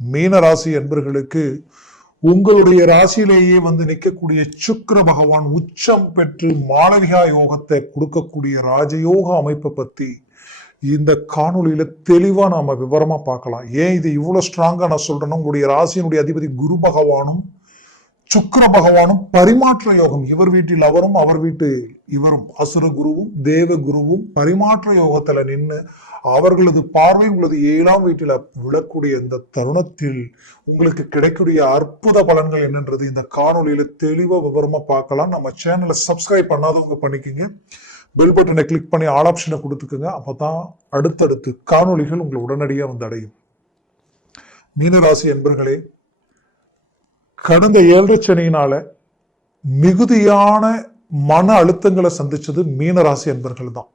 மீன ராசி என்பர்களுக்கு உங்களுடைய ராசியிலேயே வந்து நிற்கக்கூடிய சுக்கர பகவான் உச்சம் பெற்று மாளவிகா யோகத்தை கொடுக்கக்கூடிய ராஜயோக அமைப்பை பத்தி இந்த காணொலியில தெளிவா நாம விவரமா பார்க்கலாம். ஏன் இது இவ்வளவு ஸ்ட்ராங்கா நான் சொல்றேன்னா உங்களுடைய ராசியினுடைய அதிபதி குரு பகவானும் சுக்கர பகவானும் பரிமாற்ற யோகம். இவர் வீட்டில் அவரும் அவர் வீட்டு இவரும் அசுர குருவும் தேவ குருவும் பரிமாற்ற யோகத்துல நின்று அவர்களது பார்வை உங்களது ஏழாம் வீட்டில் விழக்கூடிய இந்த தருணத்தில் உங்களுக்கு கிடைக்கக்கூடிய அற்புத பலன்கள் என்னன்றது இந்த காணொலியில தெளிவா விவரமா பார்க்கலாம். நம்ம சேனலை சப்ஸ்கிரைப் பண்ணாதவங்க பண்ணிக்கோங்க. பெல் பட்டனை கிளிக் பண்ணி ஆல் ஆப்ஷனை கொடுத்துக்கோங்க. அப்பதான் அடுத்தடுத்து காணொளிகள் உங்களை உடனடியாக வந்து அடையும். மீனராசி என்பர்களே கடந்த ஏழரை சனியினால மிகுதியான மன அழுத்தங்களை சந்திச்சது மீனராசி என்பர்கள் தான்.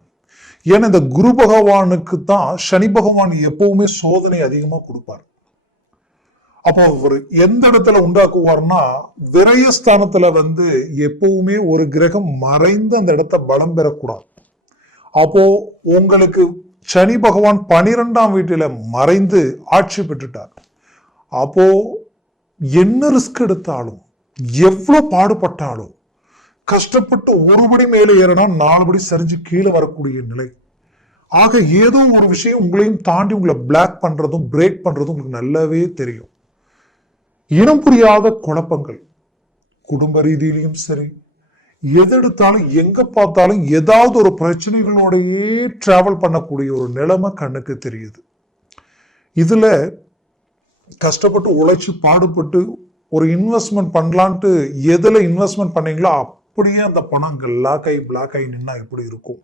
ஏன்னா இந்த குரு பகவானுக்கு தான் சனி பகவான் எப்பவுமே சோதனை அதிகமாக கொடுப்பார். அப்போ அவர் எந்த இடத்துல உண்டாக்குவார்னா விரயஸ்தானத்துல வந்து எப்பவுமே ஒரு கிரகம் மறைந்து அந்த இடத்த பலம் பெறக்கூடாது. அப்போ உங்களுக்கு சனி பகவான் பனிரெண்டாம் வீட்டில மறைந்து ஆட்சி பெற்றுட்டார். அப்போ என்ன ரிஸ்க் எடுத்தாலும் எவ்வளோ பாடுபட்டாலும் கஷ்டப்பட்டு ஒரு படி மேலே ஏறினா நாலு படி சரிஞ்சு கீழே வரக்கூடிய நிலை. ஆக ஏதோ ஒரு விஷயம் உங்களையும் தாண்டி உங்களை பிளாக் பண்ணுறதும் பிரேக் பண்ணுறதும் உங்களுக்கு நல்லாவே தெரியும். இனம் புரியாத குழப்பங்கள் குடும்ப ரீதியிலையும் சரி எதெடுத்தாலும் எங்கே பார்த்தாலும் ஏதாவது ஒரு பிரச்சனைகளோடையே ட்ராவல் பண்ணக்கூடிய ஒரு நிலைமை கண்ணுக்கு தெரியுது. இதில் கஷ்டப்பட்டு உழைச்சி பாடுபட்டு ஒரு இன்வெஸ்ட்மெண்ட் பண்ணலான்ட்டு எதில் இன்வெஸ்ட்மெண்ட் பண்ணீங்களோ அப்படியே அந்த பணம் லாக் ஆகி பிளாக் ஆகி நின்னா எப்படி இருக்கும்?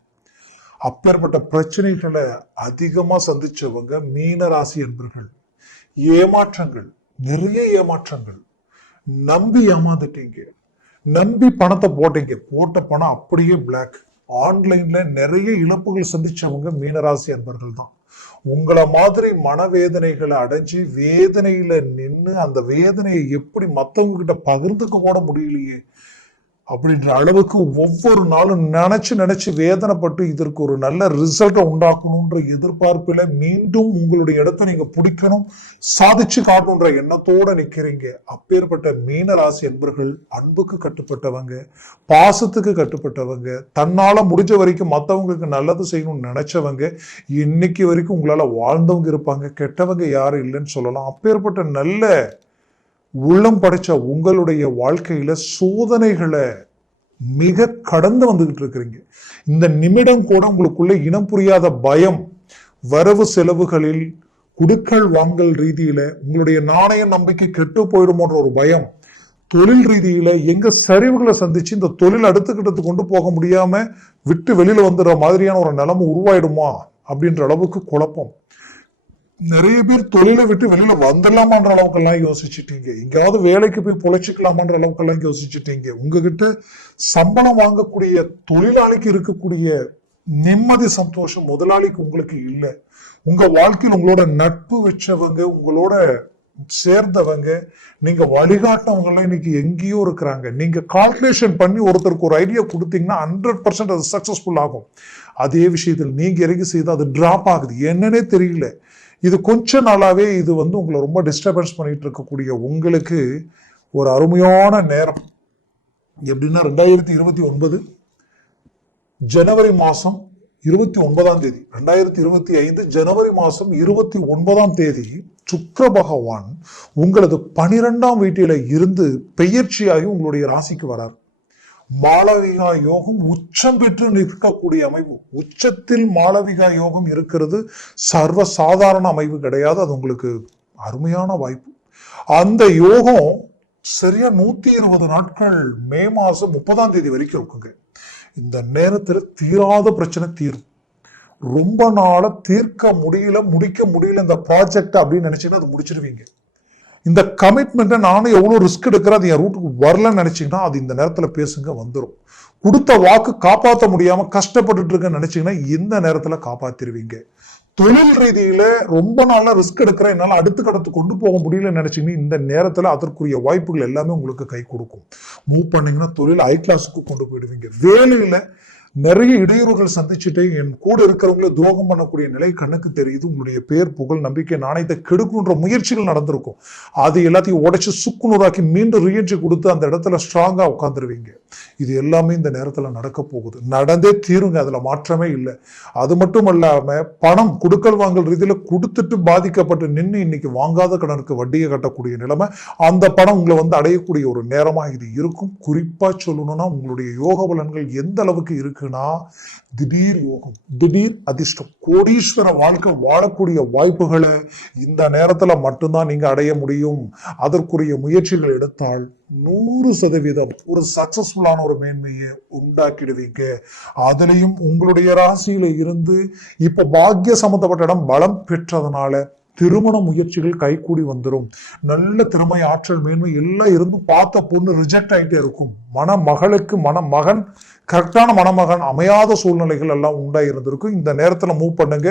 அப்பேற்பட்ட பிரச்சனைகளை அதிகமாக சந்திச்சவங்க மீன ராசி என்பர்கள். ஏமாற்றங்கள் நிறைய ஏமாற்றங்கள். நம்பி ஏமாந்துட்டீங்க. நம்பி பணத்தை போட்டீங்க. போட்ட பணம் அப்படியே பிளாக் ஆன்லைன்ல நிறைய இழப்புகள் சந்திச்சவங்க மீனராசி அன்பர்கள் தான். உங்களை மாதிரி மனவேதனைகளை அடைஞ்சு வேதனையில நின்று அந்த வேதனையை எப்படி மத்தவங்க கிட்ட பகிர்ந்துக்க கூட முடியலையே. அப்படின்ற அளவுக்கு ஒவ்வொரு நாளும் நினைச்சு நினைச்சு வேதனைப்பட்டு இதற்கு ஒரு நல்ல ரிசல்ட்டை உண்டாக்கணுன்ற எதிர்பார்ப்பில் மீண்டும் உங்களுடைய இடத்தை நீங்க பிடிக்கணும் சாதிச்சு காட்டணுன்ற எண்ணத்தோட நிற்கிறீங்க அப்பேற்பட்ட மீன ராசி என்பர்கள் அன்புக்கு கட்டுப்பட்டவங்க பாசத்துக்கு கட்டுப்பட்டவங்க தன்னால முடிஞ்ச வரைக்கும் மற்றவங்களுக்கு நல்லது செய்யணும்னு நினைச்சவங்க இன்னைக்கு வரைக்கும் உங்களால் வாழ்ந்தவங்க இருப்பாங்க கெட்டவங்க யாரும் இல்லைன்னு சொல்லலாம். அப்பேற்பட்ட நல்ல உள்ளம் படைச்ச உங்களுடைய வாழ்க்கையில சோதனைகளை மிக கடந்து வந்துகிட்டு இருக்கிறீங்க. இந்த நிமிடம் கூட உங்களுக்குள்ள இனம் புரியாத பயம் வரவு செலவுகளில் குடுக்கல் வாங்கல் ரீதியில உங்களுடைய நாணய நம்பிக்கை கெட்டு போயிடுமோன்ற ஒரு பயம் தொழில் ரீதியில எங்க சரிவுகளை சந்திச்சு இந்த தொழில் அடுத்துக்கிட்டது கொண்டு போக முடியாம விட்டு வெளியில வந்துடுற மாதிரியான ஒரு நிலைமை உருவாயிடுமா அப்படின்ற அளவுக்கு குழப்பம். நிறைய பேர் தொழிலை விட்டு வெளியில வந்துடலாமான்ற அளவுக்கெல்லாம் யோசிச்சுட்டீங்க. எங்கேயாவது வேலைக்கு போய் பொழைச்சிக்கலாமான்ற அளவுக்கெல்லாம் யோசிச்சுட்டீங்க. உங்ககிட்ட சம்பளம் வாங்கக்கூடிய தொழிலாளிக்கு இருக்கக்கூடிய நிம்மதி சந்தோஷம் முதலாளிக்கு உங்களுக்கு இல்லை. உங்க வாழ்க்கையில் உங்களோட நட்பு வச்சவங்க உங்களோட சேர்ந்தவங்க நீங்க வழிகாட்டினவங்க இன்னைக்கு எங்கேயோ இருக்கிறாங்க. நீங்க கால்குலேஷன் பண்ணி ஒருத்தருக்கு ஒரு ஐடியா கொடுத்தீங்கன்னா ஹண்ட்ரட் பர்சன்ட் அது சக்சஸ்ஃபுல் ஆகும். அதே விஷயத்தில் நீங்க இறங்கி செய்து அது டிராப் ஆகுது. என்னன்னே தெரியல. இது கொஞ்ச நாளாகவே இது வந்து உங்களை ரொம்ப டிஸ்டர்பன்ஸ் பண்ணிட்டு இருக்கக்கூடிய உங்களுக்கு ஒரு அருமையான நேரம். எப்படின்னா ரெண்டாயிரத்தி இருபத்தி ஒன்பது ஜனவரி மாதம் இருபத்தி ஒன்பதாம் தேதி. ரெண்டாயிரத்தி இருபத்தி ஐந்து ஜனவரி மாதம் இருபத்தி ஒன்பதாம் தேதி சுக்கர பகவான் உங்களது பனிரெண்டாம் வீட்டில இருந்து பெயர்ச்சியாகி உங்களுடைய ராசிக்கு வரார். மாளவிகா யோகம் உச்சம் பெற்று நிற்கக்கூடிய அமைவு. உச்சத்தில் மாளவிகா யோகம் இருக்கிறது. சர்வ சாதாரண அமைவு கிடையாது. அது உங்களுக்கு அருமையான வாய்ப்பு. அந்த யோகம் சரியா நூத்தி இருபது நாட்கள் மே மாசம் முப்பதாம் தேதி வரைக்கும் இருக்குங்க. இந்த நேரத்துல தீராத பிரச்சனை தீரும். ரொம்ப நாளாக தீர்க்க முடியல முடிக்க முடியல இந்த ப்ராஜெக்ட் அப்படின்னு நினைச்சீங்கன்னா அது முடிச்சிருவீங்க. இந்த கமிட்மெண்ட்டை நானும் எவ்வளோ ரிஸ்க் எடுக்கிறேன் அது என் ரூட்டுக்கு வரலன்னு நினச்சிங்கன்னா அது இந்த நேரத்தில் பேசுங்க வந்துடும் கொடுத்த வாக்கு காப்பாற்ற முடியாமல் கஷ்டப்பட்டுட்டு இருக்கேன்னு நினச்சிங்கன்னா இந்த நேரத்தில் காப்பாற்றிடுவீங்க தொழில் ரீதியில ரொம்ப நாளா ரிஸ்க் எடுக்கிறேன் என்னால் அடுத்த கடத்து கொண்டு போக முடியலன்னு நினைச்சீங்கன்னா இந்த நேரத்துல அதற்குரிய வாய்ப்புகள் எல்லாமே உங்களுக்கு கை கொடுக்கும். மூவ் பண்ணீங்கன்னா தொழில் ஹை கிளாஸுக்கு கொண்டு போயிடுவீங்க. வேலையில நிறைய இடையூறுகள் சந்திச்சுட்டு என் கூட இருக்கிறவங்கள துரோகம் பண்ணக்கூடிய நிலை கண்ணுக்கு தெரியுது. உங்களுடைய பேர் புகழ் நம்பிக்கை நாணயத்தை கெடுக்குன்ற முயற்சிகள் நடந்திருக்கும். அது எல்லாத்தையும் உடைச்சு சுக்குநூறாக்கி மீண்டும் ரீஎன்ட்ரி கொடுத்து அந்த இடத்துல ஸ்ட்ராங்கா உட்காந்துருவீங்க இது எல்லாமே இந்த நேரத்துல நடக்க போகுது. நடந்தே தீருங்க. அதுல மாற்றமே இல்லை. அது மட்டும் இல்லாம பணம் கொடுக்கல் வாங்கல் ரீதியில கொடுத்துட்டு பாதிக்கப்பட்டு நின்று இன்னைக்கு வாங்காத கடனுக்கு வட்டியை கட்டக்கூடிய நிலைமை அந்த பணம் உங்களை வந்து அடையக்கூடிய ஒரு நேரமா இது இருக்கும். குறிப்பா சொல்லணும்னா உங்களுடைய யோக பலன்கள் எந்த அளவுக்கு இருக்கு இருக்குன்னா திடீர் யோகம் திடீர் அதிர்ஷ்டம். கோடீஸ்வர வாழ்க்கை வாழக்கூடிய வாய்ப்புகளை இந்த நேரத்துல மட்டும்தான் நீங்க அடைய முடியும். அதற்குரிய முயற்சிகள் எடுத்தால் நூறு சதவீதம் ஒரு சக்சஸ்ஃபுல்லான ஒரு மேன்மையை உண்டாக்கிடுவீங்க. அதுலயும் உங்களுடைய ராசியில இருந்து இப்ப பாக்கிய சம்பந்தப்பட்ட இடம் பலம் பெற்றதுனால திருமண முயற்சிகள் கைகூடி வந்துடும் நல்ல திறமை ஆற்றல் மேன்மை எல்லாம் இருந்தும் பார்த்த பொண்ணு ரிஜெக்ட் ஆகிட்டே இருக்கும். மணமகளுக்கு மணமகன் கரெக்டான மணமகன் அமையாத சூழ்நிலைகள் எல்லாம் உண்டாகி இருந்திருக்கும். இந்த நேரத்தில் மூவ் பண்ணுங்க.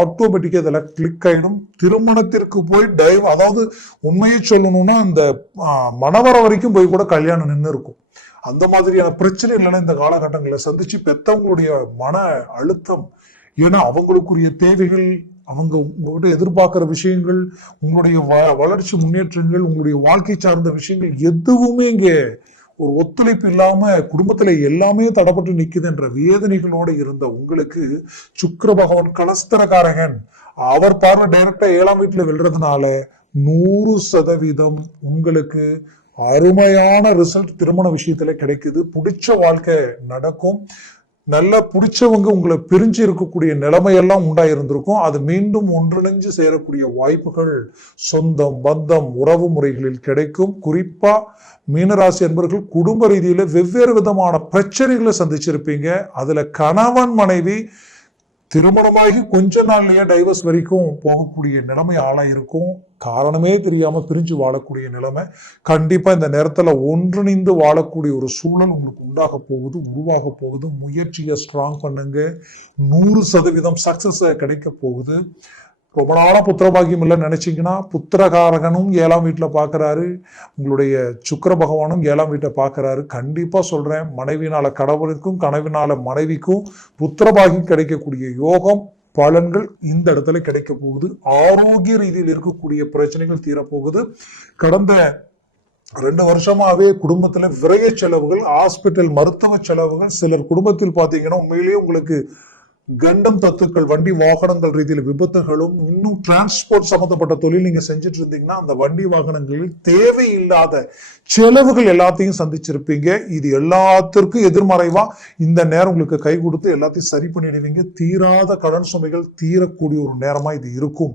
ஆட்டோமேட்டிக்காக இதில் கிளிக் ஆயிடும். திருமணத்திற்கு போய் டைவ் அதாவது உண்மையை சொல்லணும்னா இந்த மணவர வரைக்கும் போய் கூட கல்யாணம் நின்று இருக்கும். அந்த மாதிரியான பிரச்சனை இல்லைன்னா இந்த காலகட்டங்களில் சந்திச்சு பெத்தவங்களுடைய மன அழுத்தம். ஏன்னா அவங்களுக்குரிய தேவைகள் அவங்க உங்கள்கிட்ட எதிர்பார்க்குற விஷயங்கள் உங்களுடைய வ- வளர்ச்சி முன்னேற்றங்கள் உங்களுடைய வாழ்க்கை சார்ந்த விஷயங்கள் எதுவுமே இங்கே ஒரு ஒத்துழைப்பு இல்லாமல் குடும்பத்தில் எல்லாமே தடப்பட்டு நிக்குதுன்ற வேதனைகளோடு இருந்த உங்களுக்கு சுக்கர பகவான் கலஸ்தரகாரகன் அவர் பார்வை டைரக்டாக ஏழாம் வீட்டில் விழுறதுனால நூறு சதவீதம் உங்களுக்கு அருமையான ரிசல்ட் திருமண விஷயத்துல கிடைக்குது. பிடிச்ச வாழ்க்கை நடக்கும். நல்லா பிடிச்சவங்க உங்களை பிரிஞ்சு இருக்கக்கூடிய நிலைமையெல்லாம் உண்டாயிருந்திருக்கும். அது மீண்டும் ஒன்றிணைஞ்சு சேரக்கூடிய வாய்ப்புகள் சொந்தம் பந்தம் உறவு முறைகளில் கிடைக்கும். குறிப்பாக மீனராசி என்பவர்கள் குடும்ப ரீதியில் வெவ்வேறு விதமான பிரச்சனைகளை சந்திச்சிருப்பீங்க. அதில் கணவன் மனைவி திருமணமாகி கொஞ்ச நாள்லயே டைவர்ஸ் வரைக்கும் போகக்கூடிய நிலைமை ஆளாயிருக்கும். காரணமே தெரியாம பிரிஞ்சு வாழக்கூடிய நிலைமை. கண்டிப்பா இந்த நேரத்துல ஒன்றிணைந்து வாழக்கூடிய ஒரு சூழல் உங்களுக்கு உண்டாக போகுது உருவாக போகுது. முயற்சியை ஸ்ட்ராங் பண்ணுங்க. நூறு சதவீதம் சக்சஸ் கிடைக்க போகுது. ரொம்ப நாளா புத்திரபாகியம் இல்லைன்னு நினச்சிங்கன்னா புத்திரகாரகனும் ஏழாம் வீட்டில் பார்க்குறாரு உங்களுடைய சுக்கிர பகவானும் ஏழாம் வீட்டை பார்க்கறாரு கண்டிப்பாக சொல்கிறேன் மனைவினால் கடவுளுக்கும் கனவினால் மனைவிக்கும் புத்திரபாகியம் கிடைக்கக்கூடிய யோகம் பலன்கள் இந்த இடத்துல கிடைக்க போகுது. ஆரோக்கிய ரீதியில் இருக்கக்கூடிய பிரச்சனைகள் தீரப்போகுது. கடந்த ரெண்டு வருஷமாவே குடும்பத்தில் விரய செலவுகள் ஹாஸ்பிட்டல் மருத்துவ செலவுகள் சிலர் குடும்பத்தில் பார்த்தீங்கன்னா உண்மையிலேயே உங்களுக்கு கண்டம் தத்துக்கள் வண்டி வாகனங்கள் ரீதியில் விபத்துகளும் இன்னும் டிரான்ஸ்போர்ட் சம்பந்தப்பட்ட தொழில் நீங்க செஞ்சுட்டு இருந்தீங்கன்னா அந்த வண்டி வாகனங்களில் தேவையில்லாத செலவுகள் எல்லாத்தையும் சந்திச்சிருப்பீங்க. இது எல்லாத்திற்கும் எதிர்மறைவா இந்த நேரம் உங்களுக்கு கை கொடுத்து எல்லாத்தையும் சரி பண்ணிடுவீங்க. தீராத கடன் சுமைகள் தீரக்கூடிய ஒரு நேரமா இது இருக்கும்.